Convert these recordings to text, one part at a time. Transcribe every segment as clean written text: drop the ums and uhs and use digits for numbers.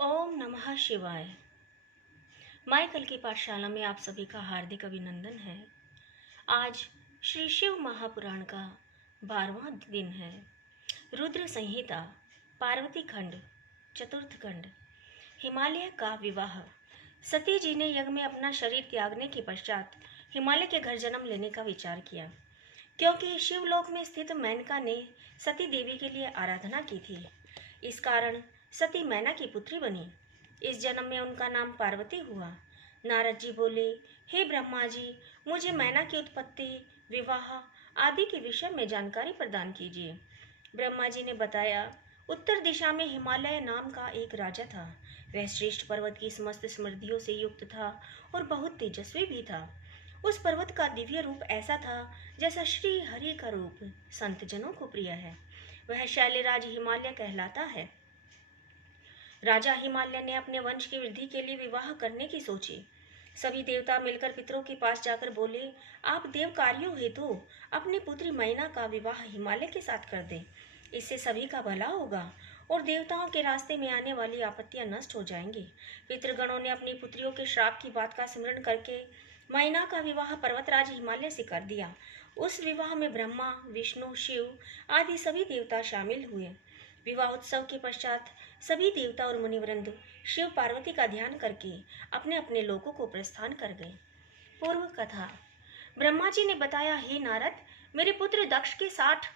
ओम नमः शिवाय। माइकल की पाठशाला में आप सभी का हार्दिक अभिनंदन है। आज श्री शिव महापुराण का 12वां दिन है। रुद्र संहिता, पार्वती खंड, चतुर्थ खंड। हिमालय का विवाह। सती जी ने यज्ञ में अपना शरीर त्यागने के पश्चात हिमालय के घर जन्म लेने का विचार किया, क्योंकि शिवलोक में स्थित मेनका ने सती देवी के लिए आराधना की थी। इस कारण सती मैना की पुत्री बनी। इस जन्म में उनका नाम पार्वती हुआ। नारद जी बोले, हे ब्रह्मा जी, मुझे मैना की उत्पत्ति, विवाह आदि के विषय में जानकारी प्रदान कीजिए। ब्रह्मा जी ने बताया, उत्तर दिशा में हिमालय नाम का एक राजा था। वह श्रेष्ठ पर्वत की समस्त समृद्धियों से युक्त था और बहुत तेजस्वी भी था। उस पर्वत का दिव्य रूप ऐसा था जैसा श्री हरि का रूप संत जनों को प्रिय है। वह शैलराज हिमालय कहलाता है। राजा हिमालय ने अपने वंश की वृद्धि के लिए विवाह करने की सोची। सभी देवता मिलकर पितरों के पास जाकर बोले, आप देव कार्यों हेतु अपनी पुत्री मैना का विवाह हिमालय के साथ कर दें। इससे सभी का भला होगा और देवताओं के रास्ते में आने वाली आपत्तियां नष्ट हो जाएंगी। पितृगणों ने अपनी पुत्रियों के श्राप की बात का स्मरण करके मैना का विवाह पर्वतराज हिमालय से कर दिया। उस विवाह में ब्रह्मा, विष्णु, शिव आदि सभी देवता शामिल हुए। विवाह उत्सव के पश्चात सभी देवता और मुनिवृंद शिव पार्वती का ध्यान करके अपने अपने लोकों को प्रस्थान कर गए। पूर्व कथा। ब्रह्मा जी ने बताया, हे नारद, मेरे पुत्र दक्ष के 60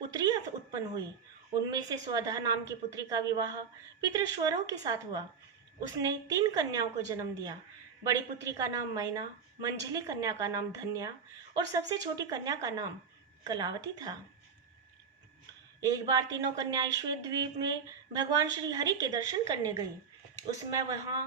पुत्रियां उत्पन्न हुई। उनमें से स्वधा नाम की पुत्री का विवाह पितृश्वरों के साथ हुआ। उसने 3 कन्याओं को जन्म दिया। बड़ी पुत्री का नाम मैना, मंझली कन्या का नाम धन्या और सबसे छोटी कन्या का नाम कलावती था। एक बार तीनों कन्याएं श्वेत द्वीप में भगवान श्री हरि के दर्शन करने गई। उसमें वहां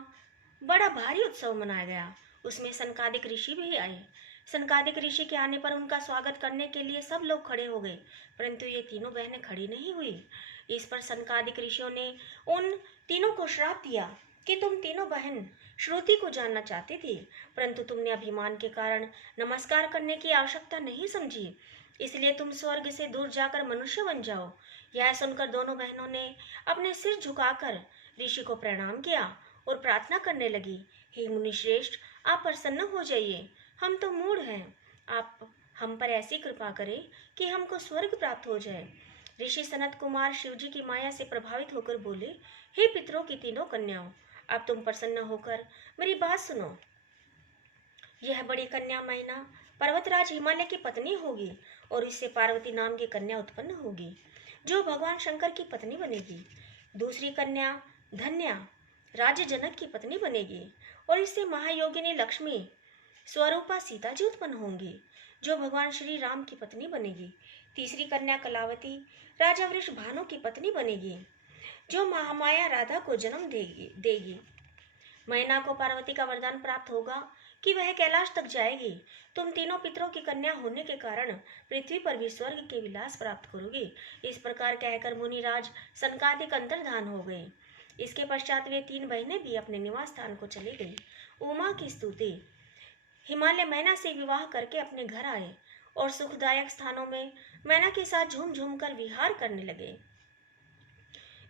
बड़ा भारी उत्सव मनाया गया। उसमें सनकादिक ऋषि भी आए। सनकादिक ऋषि के आने पर उनका स्वागत करने के लिए सब लोग खड़े हो गए, परंतु ये तीनों बहनें खड़ी नहीं हुई। इस पर सनकादिक ऋषियों ने उन तीनों को श्राप दिया कि तुम तीनों बहन श्रुति को जानना चाहती थी, परंतु तुमने अभिमान के कारण नमस्कार करने की आवश्यकता नहीं समझी, इसलिए तुम स्वर्ग से दूर जाकर मनुष्य बन जाओ। यह सुनकर दोनों बहनों ने अपने सिर झुकाकर ऋषि को प्रणाम किया और प्रार्थना करने लगी, हे मुनि श्रेष्ठ, आप प्रसन्न हो जाइए। हम तो मूढ़ हैं, आप हम पर ऐसी कृपा करें कि हमको स्वर्ग प्राप्त हो जाए। ऋषि सनत कुमार शिवजी की माया से प्रभावित होकर बोले, हे पितरों की तीनों कन्याओं, अब तुम प्रसन्न होकर मेरी बात सुनो। यह बड़ी कन्या मैना पर्वतराज हिमालय की पत्नी होगी और इससे पार्वती नाम की कन्या उत्पन्न होगी, जो भगवान शंकर की पत्नी बनेगी। दूसरी कन्या धन्या राजा जनक की पत्नी बनेगी और इससे महायोगिनी लक्ष्मी स्वरूपा सीता जी उत्पन्न होंगी, जो भगवान श्री राम की पत्नी बनेगी। तीसरी कन्या कलावती राजा वृष भानु की पत्नी बनेगी, जो महामाया राधा को जन्म देगी। मैना को पार्वती का वरदान प्राप्त होगा कि वह कैलाश तक जाएगी। तुम तीनों पितरों की कन्या होने के कारण पृथ्वी पर भी स्वर्ग के विलास प्राप्त करोगी। इस प्रकार कहकर मुनिराज सनकादिक अंतर्धान हो गए। इसके पश्चात वे 3 बहनें भी अपने निवास स्थान को चली गई। उमा की स्तुति। हिमालय मैना से विवाह करके अपने घर आए और सुखदायक स्थानों में मैना के साथ झूम झूम कर विहार करने लगे।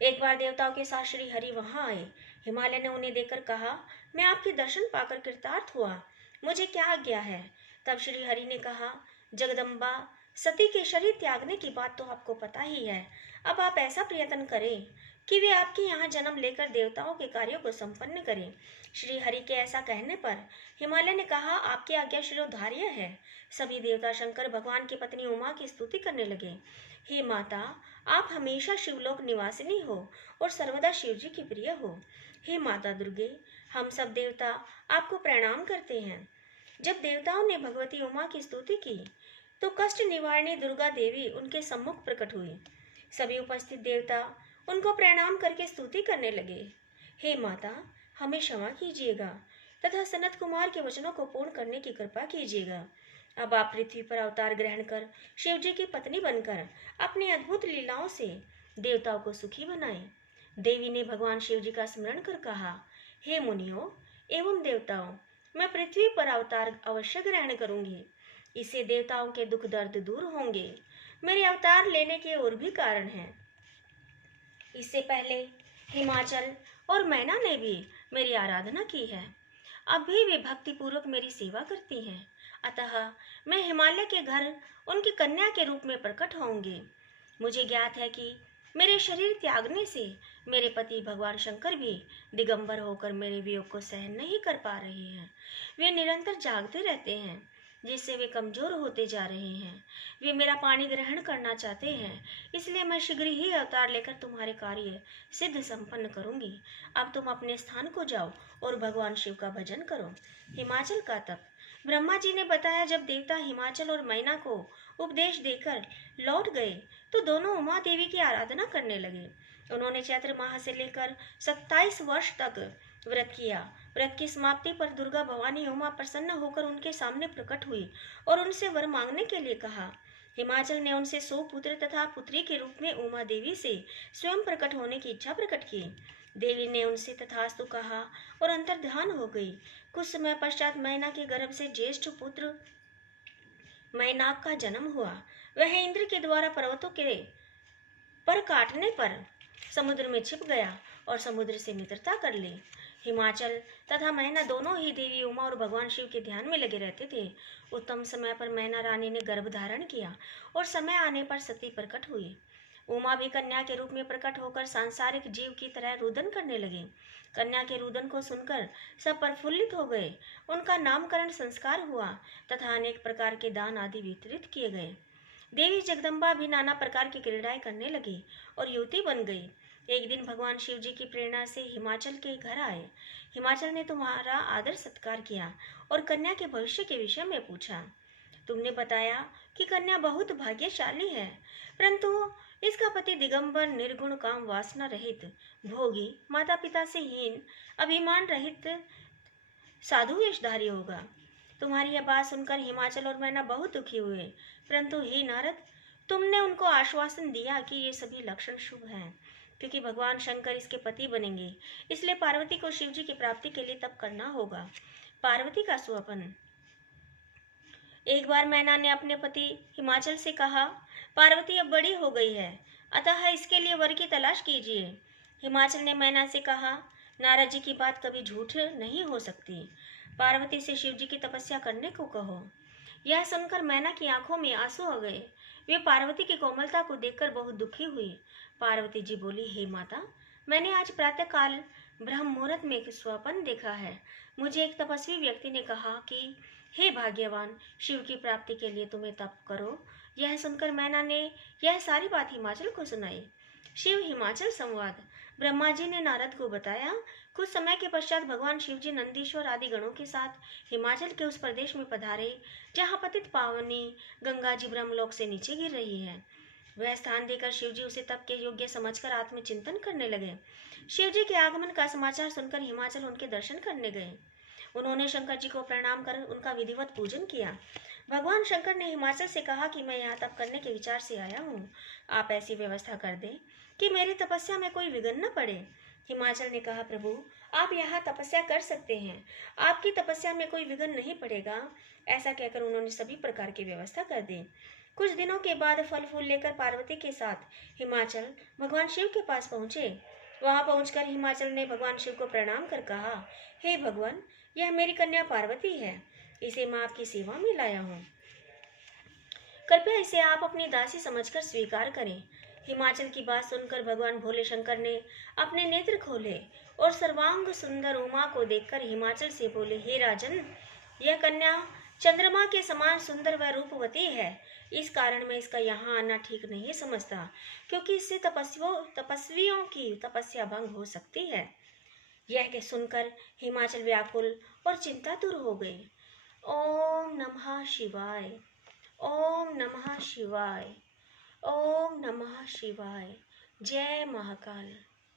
एक बार देवताओं के साथ श्री हरि वहां आए। हिमालय ने उन्हें देखकर कहा, मैं आपके दर्शन पाकर कृतार्थ हुआ, मुझे क्या आज्ञा है। तब श्री हरि ने कहा, जगदम्बा, सती के शरीर त्यागने की बात तो आपको पता ही है। अब आप ऐसा प्रयत्न करें कि वे आपके यहाँ जन्म लेकर देवताओं के कार्यों को संपन्न करें। श्री हरि के ऐसा कहने पर हिमालय ने कहा, आपकी आज्ञा शिरोधार्य है। सभी देवता शंकर भगवान की पत्नी उमा की स्तुति करने लगे। हे माता, आप हमेशा शिवलोक निवासिनी हो और सर्वदा शिव जी की प्रिय हो। हे माता दुर्गे, हम सब देवता आपको प्रणाम करते हैं। जब देवताओं ने भगवती उमा की स्तुति की तो कष्ट निवारणी दुर्गा देवी उनके सम्मुख प्रकट हुई। सभी उपस्थित देवता उनको प्रणाम करके स्तुति करने लगे। हे माता, हमें क्षमा कीजिएगा तथा सनत कुमार के वचनों को पूर्ण करने की कृपा कीजिएगा। अब आप पृथ्वी पर अवतार ग्रहण कर शिव जी की पत्नी बनकर अपनी अद्भुत लीलाओं से देवताओं को सुखी बनाएं। देवी ने भगवान शिव जी का स्मरण कर कहा, हे मुनियों एवं देवताओं, मैं पृथ्वी पर अवतार अवश्य ग्रहण करूंगी। इससे देवताओं के दुख दर्द दूर होंगे। मेरे अवतार लेने के और भी कारण हैं। इससे पहले हिमाचल और मैना ने भी मेरी आराधना की है। अब भी वे भक्तिपूर्वक मेरी सेवा करती हैं। अतः मैं हिमालय के घर उनकी कन्या के रूप में प्रकट होंगी। मुझे ज्ञात है कि मेरे शरीर त्यागने से मेरे पति भगवान शंकर भी दिगंबर होकर मेरे वियोग को सहन नहीं कर पा रहे हैं। वे निरंतर जागते रहते हैं, जिससे वे कमजोर होते जा रहे हैं। वे मेरा पानी ग्रहण करना चाहते हैं, इसलिए मैं शीघ्र ही अवतार लेकर तुम्हारे कार्य सिद्ध संपन्न करूंगी। अब तुम अपने स्थान को जाओ और भगवान शिव का भजन करो। हिमाचल का तप। ब्रह्मा जी ने बताया, जब देवता हिमाचल और मैना को उपदेश देकर लौट गए तो दोनों उमा देवी की आराधना करने लगे। उन्होंने चैत्र माह से लेकर 27 वर्ष तक व्रत किया। व्रत की समाप्ति पर दुर्गा भवानी उमा प्रसन्न होकर उनके सामने प्रकट हुई और उनसे वर मांगने के लिए कहा। हिमाचल ने उनसे 100 पुत्र तथा पुत्री के रूप में उमा देवी से स्वयं प्रकट होने की इच्छा प्रकट की। देवी ने उनसे तथास्तु कहा और अंतर्ध्यान हो गई। कुछ समय पश्चात मैना के गर्भ से ज्येष्ठ पुत्र मैनाक का जन्म हुआ। वह इंद्र के द्वारा पर्वतों के पर काटने पर समुद्र में छिप गया और समुद्र से मित्रता कर ली। हिमाचल तथा मैना दोनों ही देवी उमा और भगवान शिव के ध्यान में लगे रहते थे। उत्तम समय पर मैना रानी ने गर्भ धारण किया और समय आने पर सती प्रकट हुई। उमा भी कन्या के रूप में प्रकट होकर सांसारिक जीव की तरह रुदन करने लगे। कन्या के रुदन को सुनकर सब प्रफुल्लित हो गए। उनका नामकरण संस्कार हुआ तथा अनेक प्रकार के दान आदि वितरित किए गए। देवी जगदम्बा भी नाना प्रकार की क्रीड़ाएं करने लगी और युवती बन गई। एक दिन भगवान शिव जी की प्रेरणा से हिमाचल के घर आए। हिमाचल ने तुम्हारा आदर सत्कार किया और कन्या के भविष्य के विषय में पूछा। तुमने बताया कि कन्या बहुत भाग्यशाली है, परंतु इसका पति दिगंबर, निर्गुण, काम वासना रहित, भोगी, माता पिता से हीन, अभिमान रहित साधु वेशधारी होगा। तुम्हारी यह बात सुनकर हिमाचल और मैना बहुत दुखी हुए, परंतु हे नारद, तुमने उनको आश्वासन दिया कि ये सभी लक्षण शुभ हैं, क्योंकि भगवान शंकर इसके पति बनेंगे। इसलिए पार्वती को शिव जी की प्राप्ति के लिए तप करना होगा। पार्वती का स्वप्न। एक बार मैना ने अपने पति हिमाचल से कहा, पार्वती अब बड़ी हो गई है, अतः इसके लिए वर की तलाश कीजिए। हिमाचल ने मैना से कहा, नारद जी की बात कभी झूठ नहीं हो सकती। पार्वती से शिव जी की तपस्या करने को कहो। यह सुनकर मैना की आंखों में आंसू आ गए। वे पार्वती की कोमलता को देखकर बहुत दुखी हुई। पार्वती जी बोली, हे माता, मैंने आज प्रातःकाल ब्रह्म मुहूर्त में एक स्वप्न देखा है। मुझे एक तपस्वी व्यक्ति ने कहा कि हे भाग्यवान, शिव की प्राप्ति के लिए तुम्हें तप करो। यह सुनकर मैना ने यह सारी बात हिमाचल को सुनाई। शिव हिमाचल संवाद। ब्रह्मा जी ने नारद को बताया। कुछ समय के पश्चात भगवान शिव जी नंदीश्वर आदि गणों के साथ हिमाचल के उस प्रदेश में पधारे जहाँ पतित पावनी गंगा जी ब्रह्मलोक से नीचे गिर रही है। वह स्थान देकर शिव जी उसे तप के योग्य समझकर आत्मचिंतन करने लगे। शिव जी के आगमन का समाचार सुनकर हिमाचल उनके दर्शन करने गए। उन्होंने शंकर जी को प्रणाम कर उनका विधिवत पूजन किया। भगवान शंकर ने हिमाचल से कहा कि मैं यहाँ तप करने के विचार से आया हूँ। आप ऐसी व्यवस्था कर दें कि मेरी तपस्या में कोई विघ्न न पड़े। हिमाचल ने कहा, प्रभु, आप यहाँ तपस्या कर सकते हैं, आपकी तपस्या में कोई विघ्न नहीं पड़ेगा। ऐसा कहकर उन्होंने सभी प्रकार की व्यवस्था कर दी। कुछ दिनों के बाद फल फूल लेकर पार्वती के साथ हिमाचल भगवान शिव के पास पहुंचे। वहां पहुंचकर हिमाचल ने भगवान शिव को प्रणाम कर कहा, हे भगवान, यह मेरी कन्या पार्वती है, इसे मैं आपकी सेवा में लाया हूँ। कृपया इसे आप अपनी दासी समझकर स्वीकार करें। हिमाचल की बात सुनकर भगवान भोले शंकर ने अपने नेत्र खोले और सर्वांग सुंदर उमा को देखकर हिमाचल से बोले, हे राजन, यह कन्या चंद्रमा के समान सुंदर व रूपवती है। इस कारण मैं इसका यहाँ आना ठीक नहीं समझता, क्योंकि इससे तपस्वियों की तपस्या भंग हो सकती है। यह सुनकर हिमाचल व्याकुल और चिंतातुर हो गए। ओम नमः शिवाय, ओम नमः शिवाय, ओम नमः शिवाय। जय महाकाल।